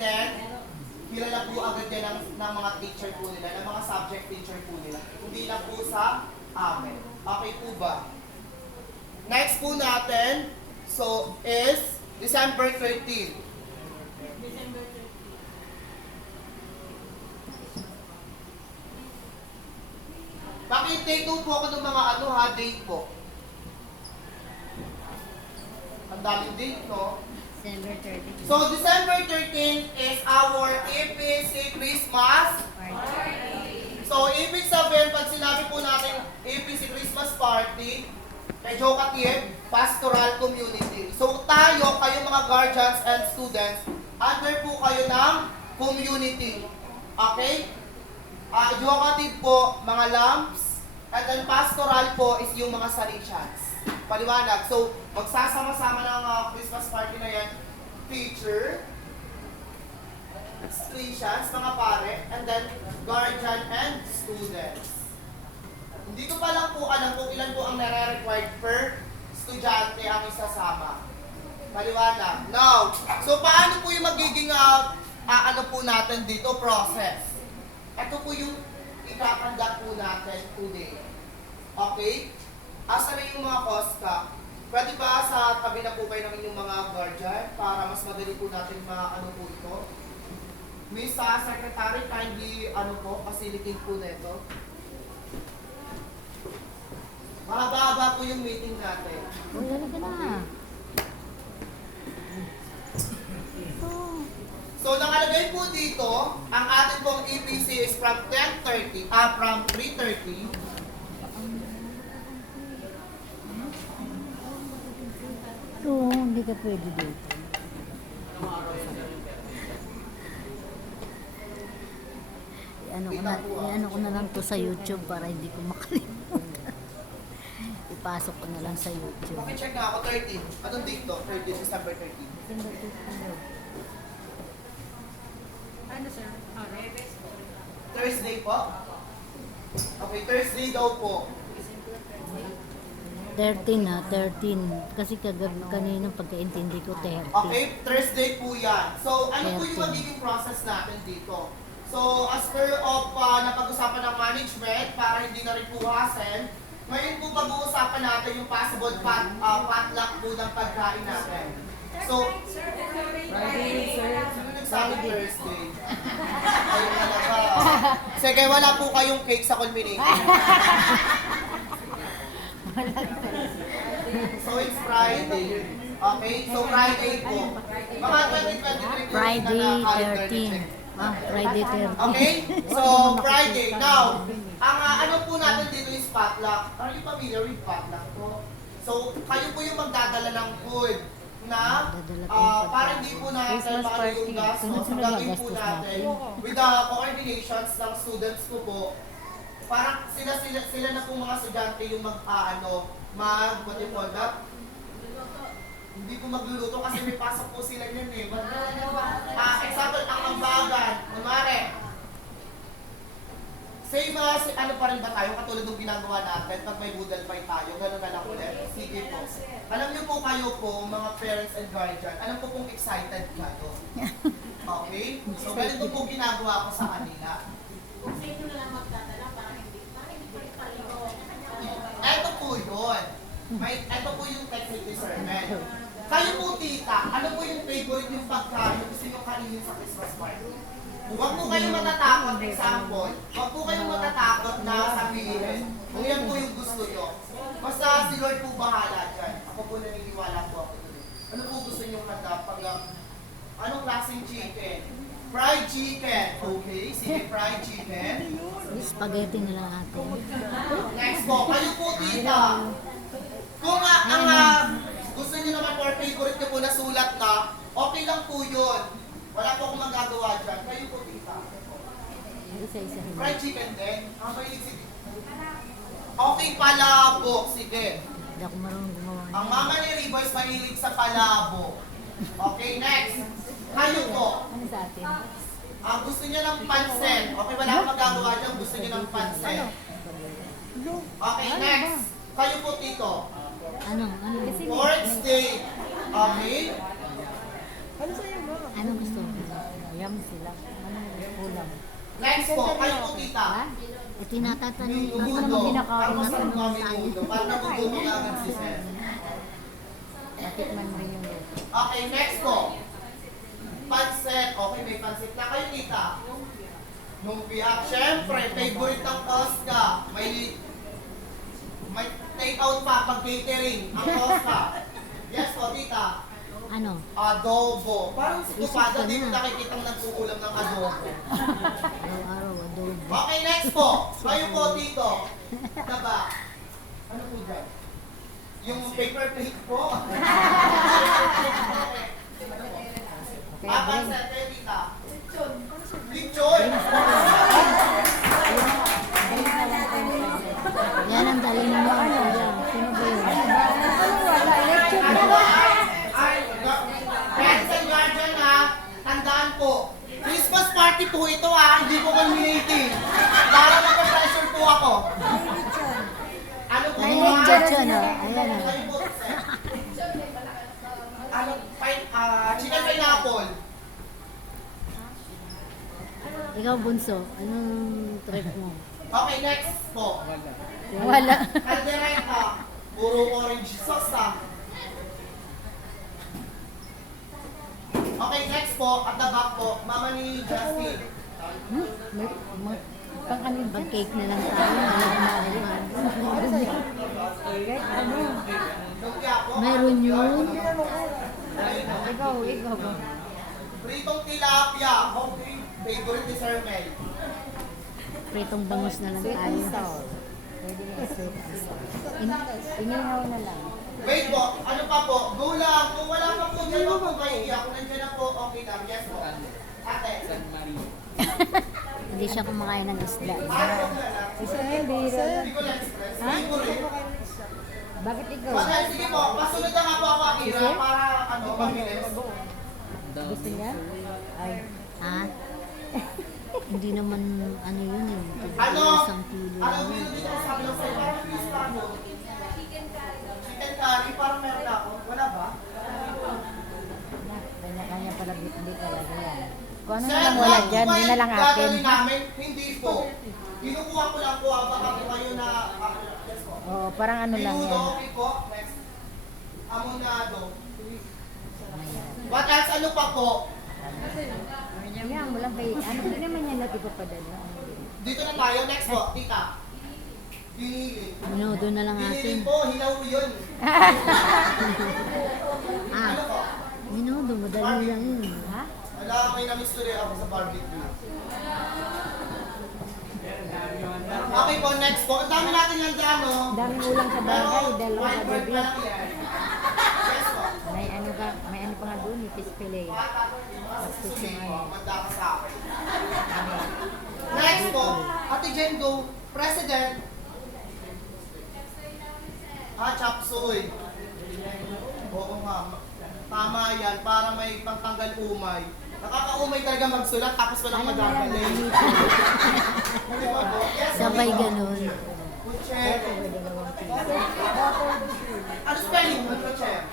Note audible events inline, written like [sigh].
then, kilala po agad yan ng, ng mga teacher po nila, ng mga subject teacher po nila. Hindi lang po sa amin. Okay po ba? Next po natin, so, is December 13. Pakitake po ako ng mga ano ha, date po. Ang daming date, no? December 30. So, December 13 is our EPC Christmas. So, ibig sabihin, pag sinabi po natin EPC Christmas Party, medyo katib, pastoral community. So, tayo, kayo mga guardians and students, under po kayo ng community. Okay? Ah, educative po, mga lamps, and then pastoral po is yung mga salesians. Paliwanag. So, magsasama-sama ng ah, Christmas party na yan, teacher, salesians, mga pare, and then guardian and students. Hindi ko pa lang po alam kung ilan po ang nare-required per estudyante ang isasama. Paliwanag. Now, so paano po yung magiging ah, ah, ano po natin dito, process? Ito po yung ikakandak po natin today. Okay? Asa na yung mga COSCA? Pwede ba sa tabi na po kayo namin yung mga guardian para mas madali po natin ma-ano po ito? Miss ah, Secretary, kindly ano po, facilitate po nito. Mahaba-haba po yung meeting natin. Uy, halika na. Oh, So, nakalagay po dito, ang ating pong EPC is from 10.30, ah, from 3.30 ito, hindi ka pwede dito. I-ano ko na, i-ano ko na lang to sa YouTube para hindi ko makalimutan. [laughs] Ipasok ko na lang sa YouTube. Pakicheck nga ako, 13. Anong date to? 13, December 13. December 15. Ano sir? Thursday po? Okay, Thursday daw po. 13 na, 13. Kasi kagab kanina pagkaintindi ko 30. Okay, Thursday po yan. So, ano po yung 13. magiging process natin dito? So, as per of uh, napag-usapan ng management, para hindi na rin po hassle, ngayon po pag-uusapan natin yung possible pot, uh, potluck po ng pagkain natin. So, Friday, sir. Nagsabi Thursday? [laughs] Ayun talaga. Sige, wala po kayong cake sa culmination. [laughs] so, it's Friday. Okay? So, Friday po. Mga 2023 po Friday na calendar 13. check. Ah, Friday 13. Okay? So, Friday. Now, ang ah, ano po natin dito is potluck. Are you familiar with potluck po? So, kayo po yung magdadala ng food na yung para hindi po natin Christmas paano yung gastos. Gagawin po natin. with the coordinations ng students ko po, parang sila sila sila na po mga estudyante yung mag ah, ano, mag what you call that? Hindi ko magluluto kasi may pasok po sila yun eh. But, ah, example, ang ambagan, kunwari, Say mga, si, ano pa rin ba tayo, katulad ng ginagawa natin, pag may budal fight tayo, gano'n na lang ulit. Sige po. Alam niyo po kayo po, mga parents and guardian, alam ko pong excited kayo. [laughs] Okay? So, ganito po ginagawa ko sa kanila. Eto po yun. May, eto po yung technique discernment. Kayo po tita, ano po yung favorite yung pagkain gusto nyo kainin sa Christmas party? Huwag po kayong matatakot, example, huwag po kayong matatakot na sabihin kung yan po yung gusto nyo. Basta si Lord po bahala dyan. Ako po naniniwala po ako dun. Ano po gusto nyo handa pag anong klaseng chicken? Fried chicken. Okay, sige, fried chicken. Spaghetti na lang atin. Next po, kayo po tita. Kung nga, ang ah, gusto niyo naman or favorite niyo po na sulat na, okay lang po yun. Wala po akong magagawa dyan. Kayo po tita. Isa-isa. Fried chicken din. Ang mahilig sige. Okay, palabo. Sige. Hindi ako marunong gumawa Ang mama ni Riboy mahilig sa palabo. Okay, next. Kayo po. Ano sa atin? Ang gusto niya ng pansit. Okay, wala akong magagawa dyan. Gusto niya ng pansit. Okay, next. Kayo po, Tito. Ano? Ano? Pork steak. Okay? Ano gusto mo? Yam sila. Ano yung kulang? Next po, kayo po tita. Ha? Eh, tinatatanong ko naman kinakain Tapos na ano minudo. Para nagugutom na agad si Sir. Natikman mo rin yung. Okay, next po. Pansit. Okay, may pansit na kayo tita. Lumpia. Siyempre, favorite ng Oscar. May take out pa pag catering ang Oscar. Yes po, tita. Ano? Adobo. Parang si Isip Kupada, di na. nakikita nagkukulam ng adobo. Araw-araw, adobo. Okay, next po. Kayo po dito. Diba? Ano po dyan? Yung paper plate po. [laughs] Apa sa tita? Lechon. Yan party po ito ha, hindi po culminating. Para magpa-pressure po ako. Ano po? May mga- lechon, oh. Ayan, sir. Ano, pine, ah, chicken pineapple. Ikaw, Bunso, anong trip mo? Okay, next po. Wala. Caldereta. Puro orange sauce ah. Okay, next po, at the back po, mama ni Justin. Hmm? Pang ano Pag cake na lang tayo. Meron yun. Ikaw, ikaw ba? Pritong tilapia. Okay, favorite ni Sir Mel. Pritong bangus na lang tayo. Pwede na Inihaw na lang. Wait po, ano pa po? Go lang. Kung wala pa po dyan, huwag po kayo. Kung nandiyan na po, okay lang. Yes po. Ate. Hindi siya kumakain ng isda. Na lang? Isa hindi. Hindi ko lang express. Favorite. Bakit ikaw? Okay, sige po. Pasunod na nga po ako, Akira, para ano, mabilis. Gusto niya? Ay. Ha? Hindi naman ano yun eh. Ano? Isang kilo. Ano yun. dito sa sabi ng sa'yo? Parang fish pa ako. Curry, parang meron ako. Wala ba? Kanya-kanya pala bitbit talaga yan. Kung ano Sir, na lang wala dyan, hindi ba na lang akin. gagawin namin? Hindi po. Kinukuha ko lang po, ah, baka po kayo na... Oo, parang ano lang yan. okay po. Next. Amonado. What else? Ano pa po? Yan, walang kay... Ano, hindi naman yan natin papadala. Dito na tayo. Next po, tita. Pinili. Minudo na lang akin. po, hilaw yun. [laughs] Ah, Ano minudo, madali lang yun. Ha? Wala, may namiss tuloy ako sa barbecue. Okay po, next po. Ang dami natin yan dyan, no? Daming ulam sa bahay, dalawa ka gabi. Yes po. May ano ka, may ano pa nga doon, itis pili. Sige po, manda ka sa akin. Next po, Ate Jen Go, President. Ah, chop suey. Oo nga. Tama yan, para may pangtanggal umay. Nakakaumay talaga magsulat tapos walang magagaling. Di ba po? Yes, Sabay po. ganun. Kutsero. Ano spelling mo, Kutsero?